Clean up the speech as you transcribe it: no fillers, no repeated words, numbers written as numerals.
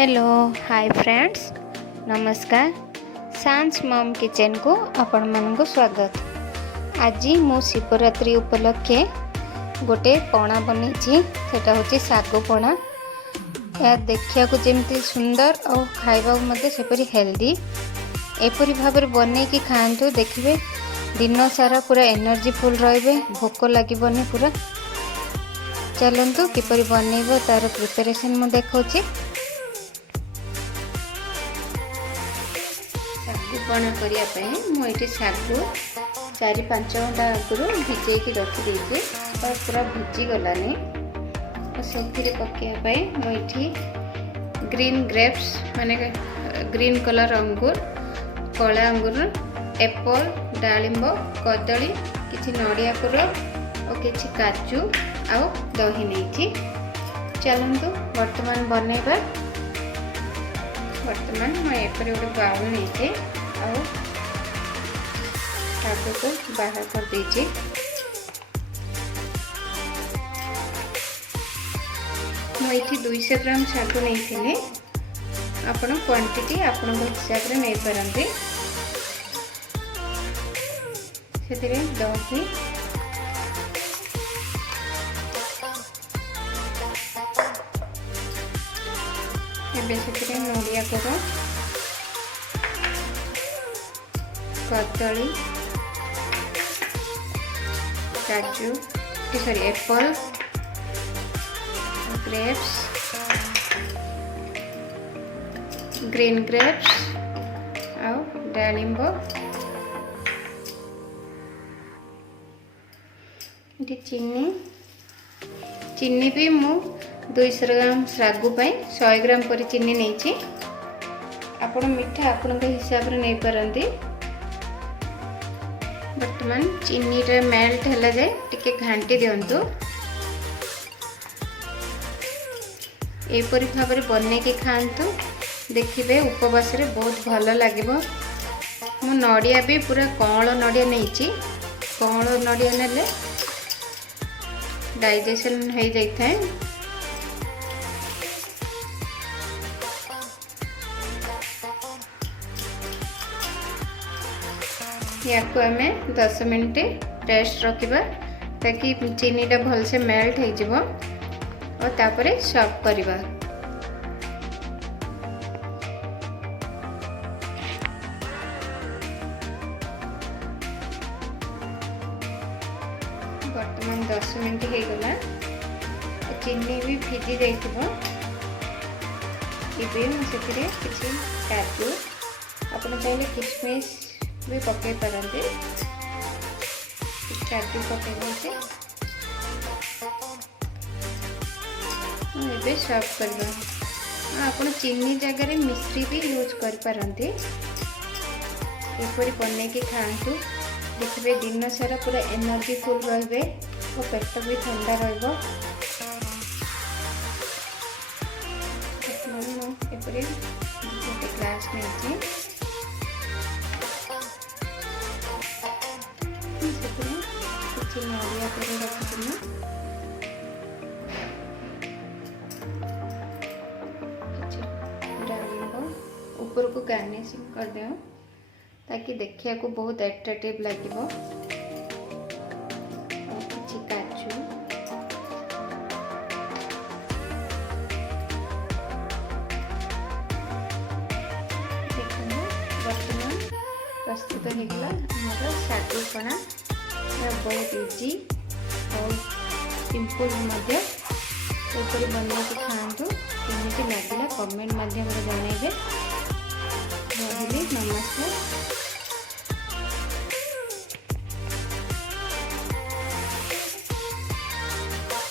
Hello hi friends नमस्कार सांस मम किचन को आपण मानक स्वागत। आज मु शिवरात्रि उपलक्षे गोटे पणा बनी सेटा होची सागु पणा। या देखिया को जेमती सुंदर और खाइबा मते सेपरी हेल्दी एपरी भाबर बनै कि खांतु देखिबे दिन सारा पूरा एनर्जी फुल रहिबे भोक लागबनी पूरा। चलंतु किपरि बनैबो तार प्रिपरेशन मु देखौची। सागु पणा करिया पई मु एठी सागु 4-5 घंटा आगुरु भिजे की रखि देछि और पूरा भिजी गलानी। और सेथिरे पकेया पई मु एठी ग्रीन ग्रेप्स माने ग्रीन कलर अंगूर कला अंगूर एप्पल डालिंब कदली किछि नडिया पुर और किछि काजू आउ दही नहीं। चलतु वर्तमान बनैबा। वर्तमान मैं एपरे गोटे बाउल नहीं सागु को बाहर कर दीजिए। मुझे 200 ग्राम सागु नहीं आपण क्वांटिटी आपण हिसाब से नहीं पारंती। से दही से नड़िया कोर कदली काजू sorry Apple grapes green grapes आउ डालिंब चीनी चीनी भी मु 200 ग्राम सागु 100 ग्राम पर चीनी नहीं। आपण मीठा आपण हिसाब से नहीं पारंती। वर्तमान चीनी रे मेल्ट हला जाए टिके घांटी दियंतु। एपरी भाव में बने की खांतु देखिबे उपवास रे बहुत भल लागिबो। मु नडिया भी पूरा कौळ नडिया नहीं। कौळ नडिया नेले डाइजेशन हो जाई थाए। या को हमें 10 मिनट रेस्ट रखिबा ताकि चीनी टा भल से मेल्ट हो जिवो और तापरे सर्व करिबा। वर्तमान 10 मिनट हो गला चीनी भी भिजी जाइथिबो। इबे हम सेतिरे किछि काजू आपण चाहिले किशमिश भी पकई पारंते। काजू पकई देते ये सर्व करबा। आपण चीनी जगह मिश्री भी यूज कर पारंते। एपरी बने की खांतु देखिबे दिन सारा पूरा एनर्जी फुल रहबे और पेट भी ठंडा रहबो। एपरी गोटे ग्लास में नड़िया कर रखी डालिंब ऊपर को गार्निशिंग कर दे ताकि देखिया को बहुत एट्रैक्टिव लगे। काजू वर्तमान प्रस्तुत होगा हमारा सागु पणा। बहुत इजी और सिंपल बना के खातु केमी लगे कमेंट माध्यम बनइबे। नमस्कार।